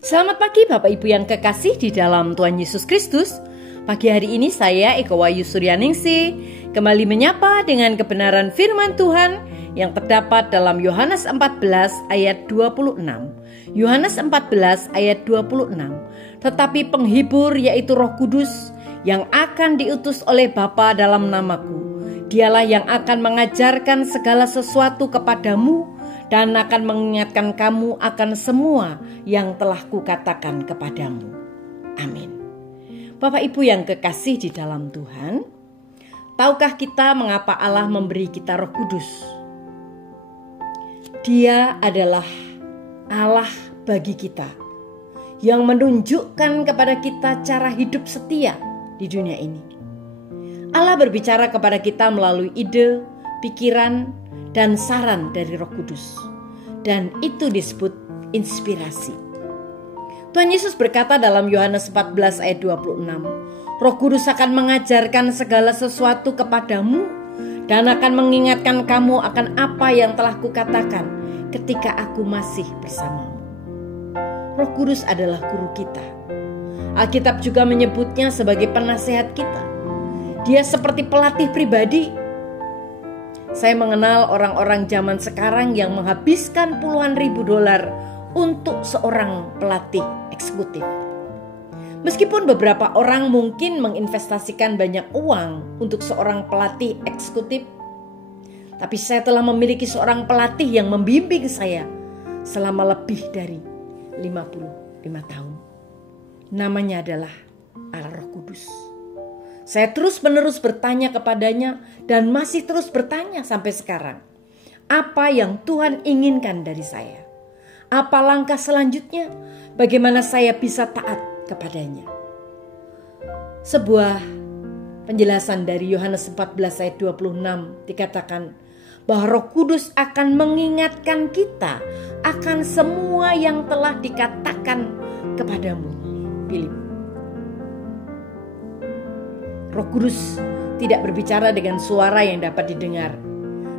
Selamat pagi Bapak Ibu yang kekasih di dalam Tuhan Yesus Kristus. Pagi hari ini saya Eko Wayu Suryaningsih kembali menyapa dengan kebenaran firman Tuhan yang terdapat dalam Yohanes 14 ayat 26. Yohanes 14 ayat 26. Tetapi penghibur yaitu Roh Kudus yang akan diutus oleh Bapa dalam namaku, dialah yang akan mengajarkan segala sesuatu kepadamu dan akan mengingatkan kamu akan semua yang telah kukatakan kepadamu. Amin. Bapak Ibu yang kekasih di dalam Tuhan, tahukah kita mengapa Allah memberi kita Roh Kudus? Dia adalah Allah bagi kita, yang menunjukkan kepada kita cara hidup setia di dunia ini. Allah berbicara kepada kita melalui ide, pikiran, dan saran dari Roh Kudus. Dan itu disebut inspirasi. Tuhan Yesus berkata dalam Yohanes 14 ayat 26, Roh Kudus akan mengajarkan segala sesuatu kepadamu dan akan mengingatkan kamu akan apa yang telah kukatakan ketika aku masih bersamamu. Roh Kudus adalah guru kita. Alkitab juga menyebutnya sebagai penasehat kita. Dia seperti pelatih pribadi. Saya mengenal orang-orang zaman sekarang yang menghabiskan puluhan ribu dolar untuk seorang pelatih eksekutif. Meskipun beberapa orang mungkin menginvestasikan banyak uang untuk seorang pelatih eksekutif, tapi saya telah memiliki seorang pelatih yang membimbing saya selama lebih dari 55 tahun. Namanya adalah Allah Roh Kudus. Saya terus-menerus bertanya kepadanya dan masih terus bertanya sampai sekarang. Apa yang Tuhan inginkan dari saya? Apa langkah selanjutnya? Bagaimana saya bisa taat kepadanya? Sebuah penjelasan dari Yohanes 14 ayat 26 dikatakan bahwa Roh Kudus akan mengingatkan kita akan semua yang telah dikatakan kepadamu. Philip. Roh Kudus tidak berbicara dengan suara yang dapat didengar,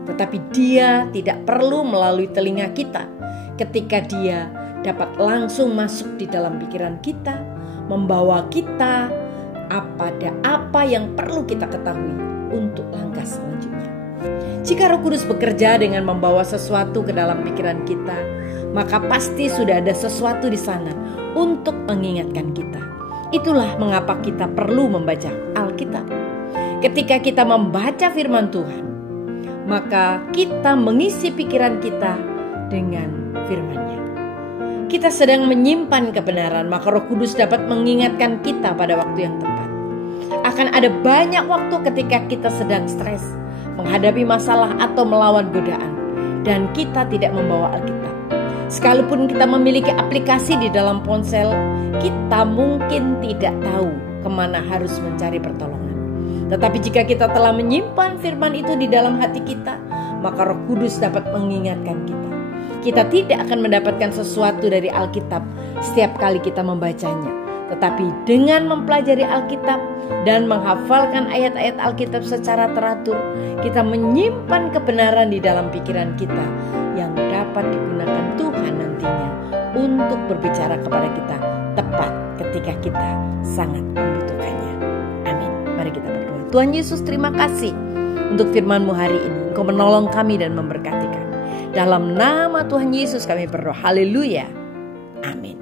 tetapi Dia tidak perlu melalui telinga kita ketika Dia dapat langsung masuk di dalam pikiran kita, membawa kita pada apa yang perlu kita ketahui untuk langkah selanjutnya. Jika Roh Kudus bekerja dengan membawa sesuatu ke dalam pikiran kita, maka pasti sudah ada sesuatu di sana untuk mengingatkan kita. Itulah mengapa kita perlu membaca Alkitab. Ketika kita membaca firman Tuhan, maka kita mengisi pikiran kita dengan firman-Nya. Kita sedang menyimpan kebenaran, maka Roh Kudus dapat mengingatkan kita pada waktu yang tepat. Akan ada banyak waktu ketika kita sedang stres, menghadapi masalah atau melawan godaan, dan kita tidak membawa Alkitab. Sekalipun kita memiliki aplikasi di dalam ponsel, kita mungkin tidak tahu kemana harus mencari pertolongan. Tetapi jika kita telah menyimpan firman itu di dalam hati kita, maka Roh Kudus dapat mengingatkan kita. Kita tidak akan mendapatkan sesuatu dari Alkitab setiap kali kita membacanya. Tetapi dengan mempelajari Alkitab dan menghafalkan ayat-ayat Alkitab secara teratur, kita menyimpan kebenaran di dalam pikiran kita yang dapat digunakan Tuhan nantinya untuk berbicara kepada kita tepat ketika kita sangat membutuhkannya. Amin. Mari kita berdoa. Tuhan Yesus, terima kasih untuk firman-Mu hari ini. Engkau menolong kami dan memberkati kami. Dalam nama Tuhan Yesus kami berdoa. Haleluya. Amin.